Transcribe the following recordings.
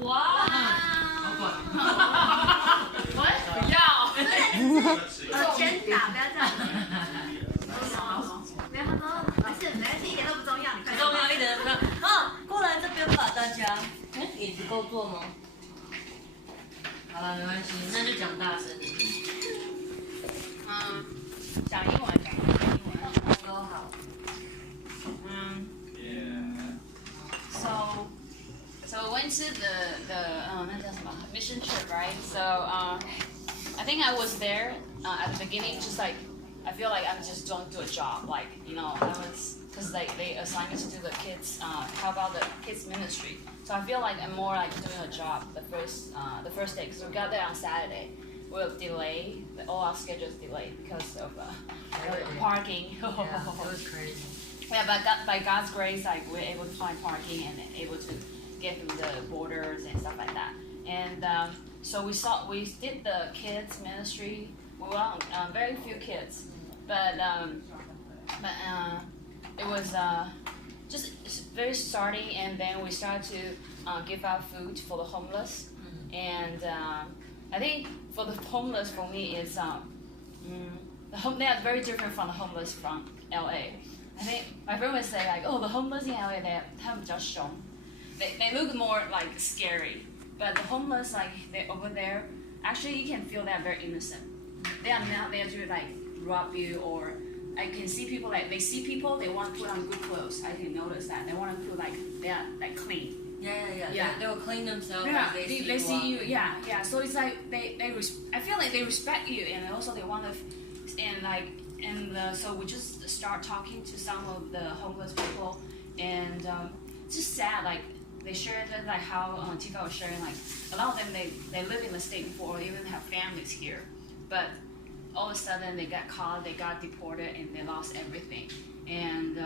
哇！我不要，先打，不要这样。没有，他说没事，没关系，一点都不重要，你快不重要一点都不重要。啊，过来这边吧，大家。椅子够坐吗？好了，没关系，那就讲大声。讲英文，讲英文，都好。So we went to the mission trip, right? So I think I was there at the beginning, just like I feel like I'm just don't do a job, like I was because they assigned me to do the kids, how about the kids ministry? So I feel like I'm more like doing a job the first day because we got there on Saturday. We were delayed, all our schedules delayed because of parking. Yeah, it was crazy. Yeah, but by God's grace, like we're able to find parking and able to get through the borders and stuff like that. And so we did the kids ministry. We were very few kids, but it was just very starting, and then we started to give out food for the homeless. And I think for the homeless, for me, is they are very different from the homeless from LA. I think my friend would say like, oh, the homeless in LA, they just shown. They look more like scary, but the homeless like they over there, actually you can feel they're very innocent. They are not there to like rob you, or I can see people like they see people, they want to put on good clothes. I can notice that they want to put like they are like clean. Yeah. They will clean themselves. Yeah, like they see you. Yeah. So it's like I feel like they respect you, and also they want to, so we just start talking to some of the homeless people, and it's just sad. Like they shared like how Tika was sharing, like a lot of them they live in the state before, or even have families here, but all of a sudden they got caught, they got deported, and they lost everything. And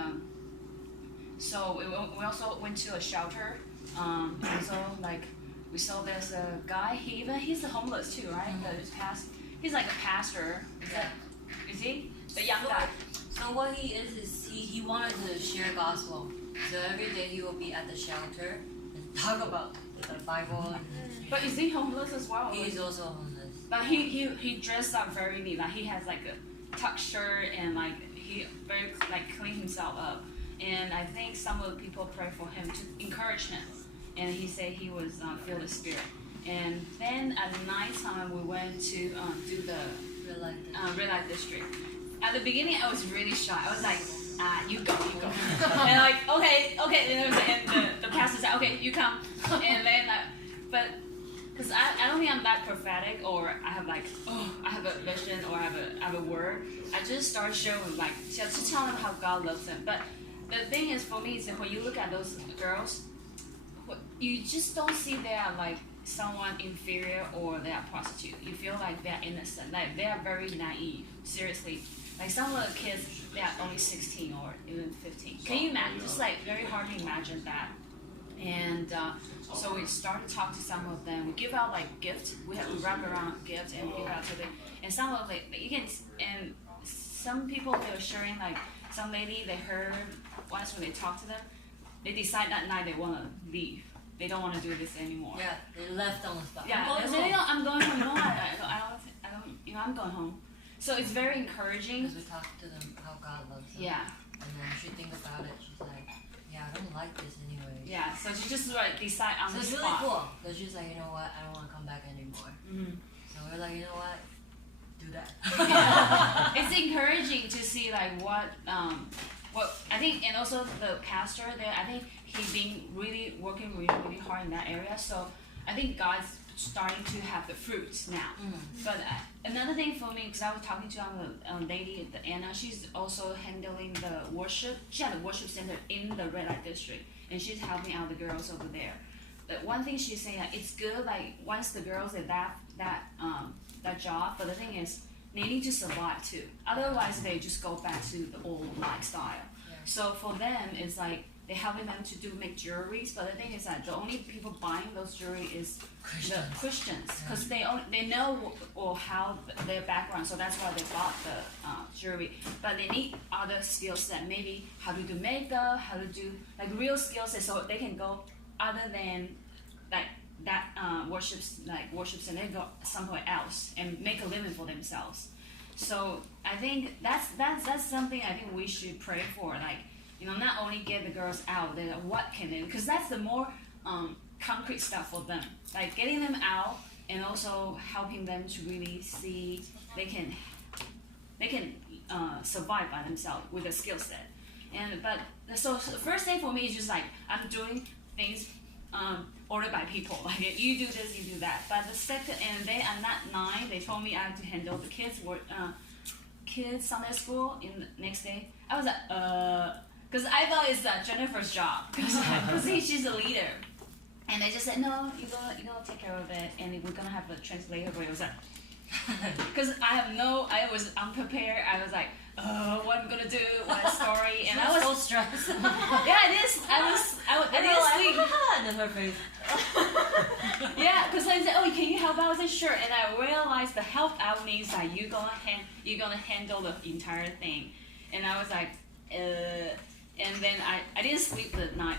so we also went to a shelter. And so like we saw there's a guy. He's homeless too, right? He's like a pastor. Is he the young guy? So what he is he wanted to share gospel. So every day he will be at the shelter and talk about the Bible. But is he homeless as well? He is also homeless. But he dressed up very neat. Like he has like a tucked shirt, and like he very like clean himself up. And I think some of the people pray for him to encourage him. And he said he was filled with spirit. And then at night time we went to do the red light district. At the beginning I was really shy. I was like, you go. And like, okay. And the pastor said, okay, you come. And then, but because I don't think I'm that prophetic, or I have like, I have a vision, or I have a word. I just start showing, like, just tell them how God loves them. But the thing is, for me, is that when you look at those girls, you just don't see they are like someone inferior or they are prostitute. You feel like they're innocent, like they are very naive. Seriously, like some of the kids, they are only 16 or even 15. Can you imagine? Just like very hard to imagine that. And so we started to talk to some of them. We give out like gifts. We wrap around gifts and we give out to them. And some of and some people they were sharing, like some lady they heard once when they talked to them, they decide that night they want to leave. They don't want to do this anymore. Yeah, they left on the spot. Yeah, they say, I'm going home. No, I don't, I'm going home. So it's very encouraging. Because we talked to them how God loves them. Yeah. And then she think about it. She's like, yeah, I don't like this anyway. Yeah, so she just like decide on the spot. So it's really cool. Because she's like, you know what, I don't want to come back anymore. Mm-hmm. So we're like, you know what, do that. Yeah. It's encouraging to see like what I think, and also the pastor there, I think he's been working really hard in that area. So I think God's starting to have the fruits now. But another thing for me, because I was talking to a lady, Anna, she's also handling the worship. She had a worship center in the red light district, and she's helping out the girls over there. But one thing she's saying, that it's good, like once the girls at that job, but the thing is, they need to survive too. Otherwise, they just go back to the old lifestyle. Yeah. So for them, it's like they're helping them to make jewelries. But the thing is that the only people buying those jewelry is the Christians, because they know or how their background. So that's why they bought the jewelry. But they need other skill set, maybe how to do makeup, how to do like real skill set, so they can go other than like that worships and they go somewhere else and make a living for themselves. So I think that's something I think we should pray for. Like, not only get the girls out there, what can they? Because that's the more concrete stuff for them. Like getting them out and also helping them to really see they can survive by themselves with a skill set. So the first thing for me is just like I'm doing things ordered by people. Like you do this, you do that. But the second, and then at that 9, they told me I had to handle the kids Sunday school in the next day. I was like, because I thought it's Jennifer's job because she's a leader. And they just said, no, you're gonna take care of it, and we're gonna have a translator. But it was like, because I was unprepared. I was like, what I'm gonna do, what story, and I was so stressed. Yeah, it is. I didn't sleep. And her face. Yeah, because I said, can you help out? I said, sure. And I realized the help out means that you're gonna handle the entire thing. And I was like, and then I didn't sleep the night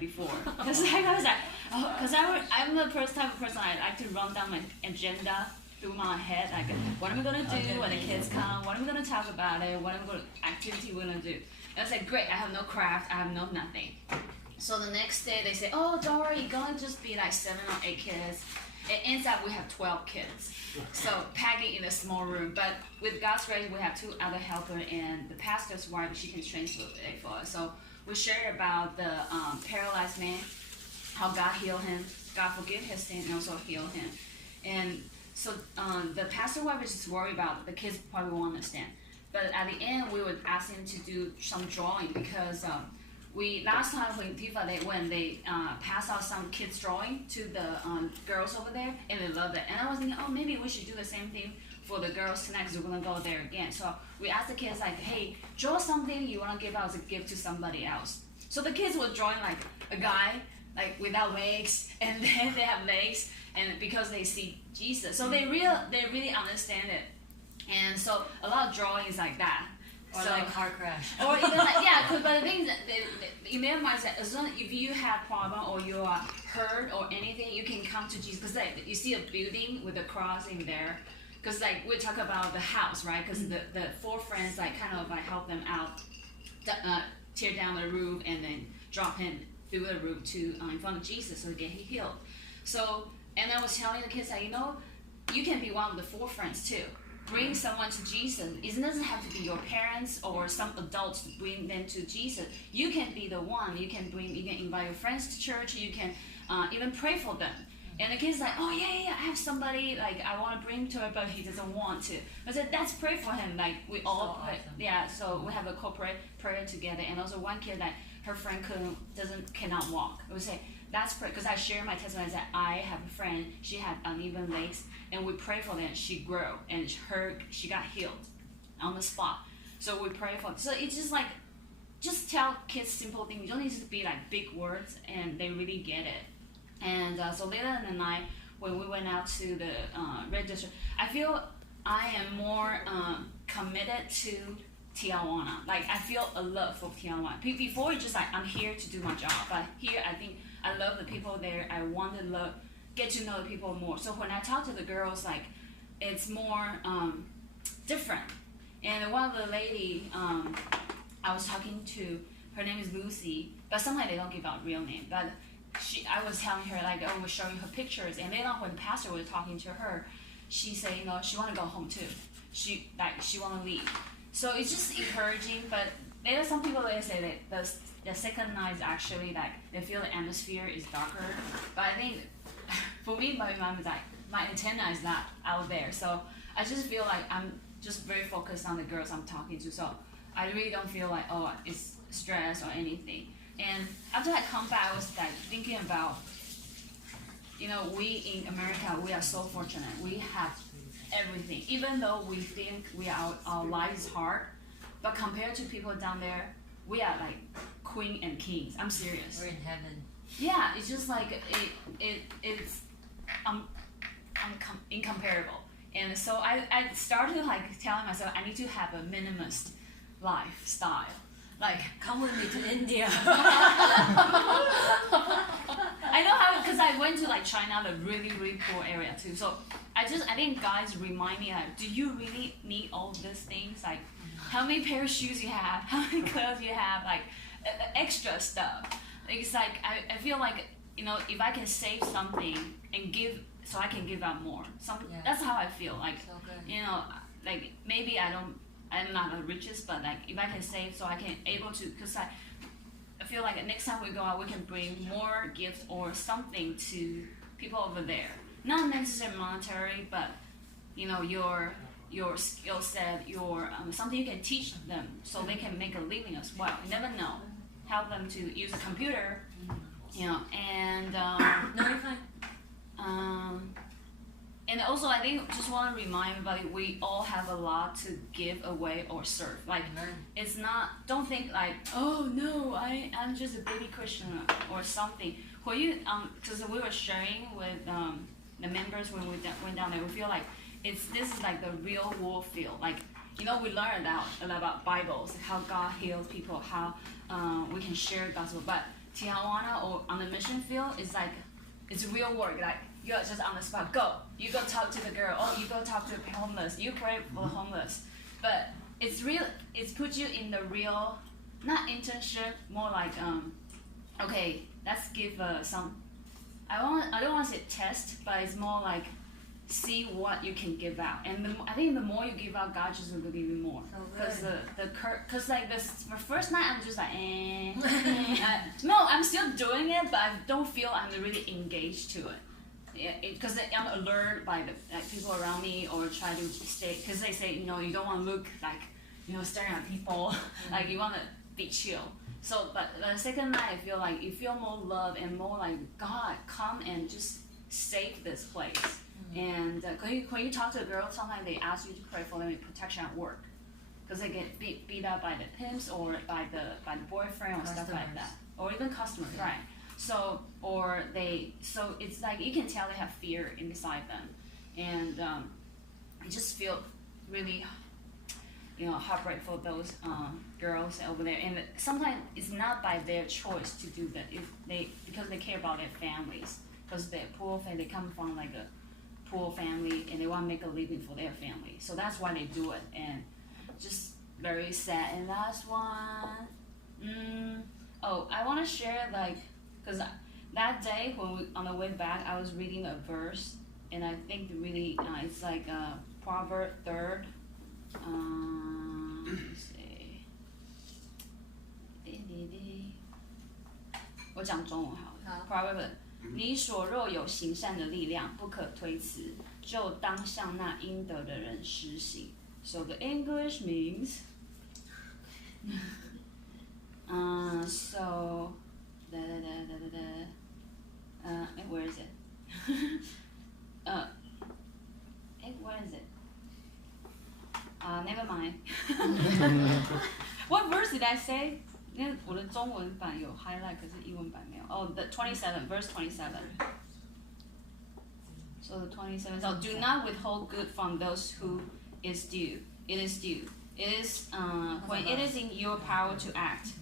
before. Because I was like, because I'm the first type of person I like to run down my agenda through my head, like what am I gonna do when the kids come? What am I gonna talk about it? What activity we're gonna do? And I was like, great, I have no craft, I have no nothing. So the next day they say, don't worry, you're gonna just be like 7 or 8 kids. It ends up we have 12 kids. So packing in a small room. But with God's grace, we have 2 other helpers and the pastor's wife, she can translate it for us. So we shared about the paralyzed man, how God healed him, God forgive his sin and also heal him. And so the pastor's wife is just worried about the kids probably won't understand. But at the end, we would ask him to do some drawing because last time when Tifa they passed out some kids drawing to the girls over there and they loved it. And I was thinking, maybe we should do the same thing for the girls tonight because we're gonna go there again. So we asked the kids like, hey, draw something you wanna give out as a gift to somebody else. So the kids were drawing like a guy like without legs, and then they have legs, and because they see Jesus, so they really understand it. And so a lot of drawings like that. Or so, like car crash. Or even like, but the thing is that in their minds that as long as if you have problem or you are hurt or anything, you can come to Jesus. Because like you see a building with a cross in there. Because like we talk about the house, right? Because the 4 friends like kind of like help them out, tear down the roof and then drop him through the roof to in front of Jesus so he get healed. So and I was telling the kids that you can be one of the 4 friends too. Bring someone to Jesus. It doesn't have to be your parents or some adults to bring them to Jesus. You can be the one. You can invite your friends to church. You can even pray for them. And the kid's like, yeah, I have somebody like I want to bring to her, but he doesn't want to. I said, let's pray for him. Like we all pray. Awesome. Yeah. So we have a corporate prayer together. And also one kid that her friend cannot walk. I would say that's prayer because I share my testimony that I have a friend. She had uneven legs. And we pray for them. She grew and she got healed on the spot. So we pray for them. So it's just tell kids simple things. You don't need to be like big words, and they really get it. And so later in the night, when we went out to the Red District, I feel I am more committed to Tijuana. Like I feel a love for Tijuana. Before it's just like I'm here to do my job, but here I think I love the people there. I want to get to know the people more. So when I talk to the girls, like it's more different. And one of the lady I was talking to, her name is Lucy, but sometimes they don't give out real name. But I was telling her like, we're showing her pictures, and later on when the pastor was talking to her, she said, she want to go home too. She want to leave. So it's just encouraging. But there are some people that say that the second night is actually like they feel the atmosphere is darker. But I think. For me, my mom is like, my antenna is not out there. So I just feel like I'm just very focused on the girls I'm talking to. So I really don't feel like, it's stress or anything. And after I come back, I was like thinking about, we in America, we are so fortunate. We have everything. Even though we think our life is hard, but compared to people down there, we are like queen and kings. I'm serious. We're in heaven. Yeah, it's just like it's incomparable. And so I started like telling myself I need to have a minimalist lifestyle. Like, come with me to India. I know how, because I went to like China, the really, really poor area too. So I think guys remind me like, do you really need all these things? Like, how many pair of shoes you have? How many clothes you have? Like, extra stuff. It's like, I feel like, you know, if I can save something and give, so I can give out more. That's how I feel. Like, So good. you know, like maybe I'm not the richest, but like if I can save, so I can able to, because I feel like next time we go out, we can bring more gifts or something to people over there. Not necessarily monetary, but you know, your skill set, your something you can teach them, so they can make a living as well. You never know. Help them to use a computer, you know, and No, you're fine. and also I think just want to remind everybody, we all have a lot to give away or serve. Like, it's not, don't think like, oh no, I'm just a baby Christian or something. When you because we were sharing with the members when we went down there, we feel like this is like the real world feel. Like, you know, we learned a lot about Bibles, how God heals people, how we can share gospel. But Tijuana or on the mission field is like, it's real work. Like, you're just on the spot. Go. You go talk to the girl. Oh, you go talk to the homeless. You pray for the homeless. But it's real. It's put you in the real, not internship. More like okay, let's give some. I don't want to say test, but it's more like see what you can give out. And I think the more you give out, God just will give you more. Because like the first night I'm just like no, I'm still doing it, but I don't feel I'm really engaged to it. Because I'm alert by the people around me, or try to stay, because they say, you know, you don't want to look like, you know, staring at people, like you want to be chill. So, but the second night I feel like you feel more love and more like, God, come and just save this place. And when you talk to a girl, sometimes they ask you to pray for them in protection at work, because they get beat up by the pimps or by the boyfriend or stuff like that, or even customers, right? So it's like you can tell they have fear inside them, and I just feel really, you know, heartbreak for those girls over there. And sometimes it's not by their choice to do that, because they care about their families, because they're poor, they come from like a poor family and they want to make a living for their family. So that's why they do it, and just very sad. And last one, oh, I want to share like, because that day when on the way back, I was reading a verse, and I think really it's like Proverb 3rd. Let me see. 我讲中文好了。Proverb 你所若有行善的力量，不可推辞，就当向那应得的人施行。So the English means, so, where is it? Where is it? Never mind. What verse did I say? 因为我的中文版有 highlight， 可是英文版没有。Oh, the 27, verse 27. So the 27. So do not withhold good from those who is due. It is due. It is when it is in your power to act.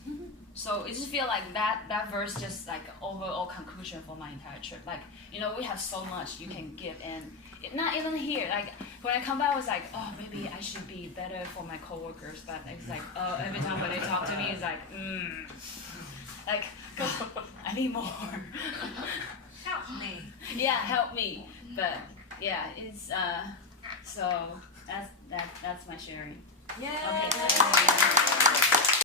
So I just feel like that verse just like overall conclusion for my entire trip. Like, you know, we have so much you can give, and not even here. Like when I come back, I was like, oh, maybe I should be better for my coworkers. But it's like, oh, every time when they talk to me, it's like, like, God, I need more. Help me. Yeah, help me. But yeah, it's so that's my sharing. Yay! Okay.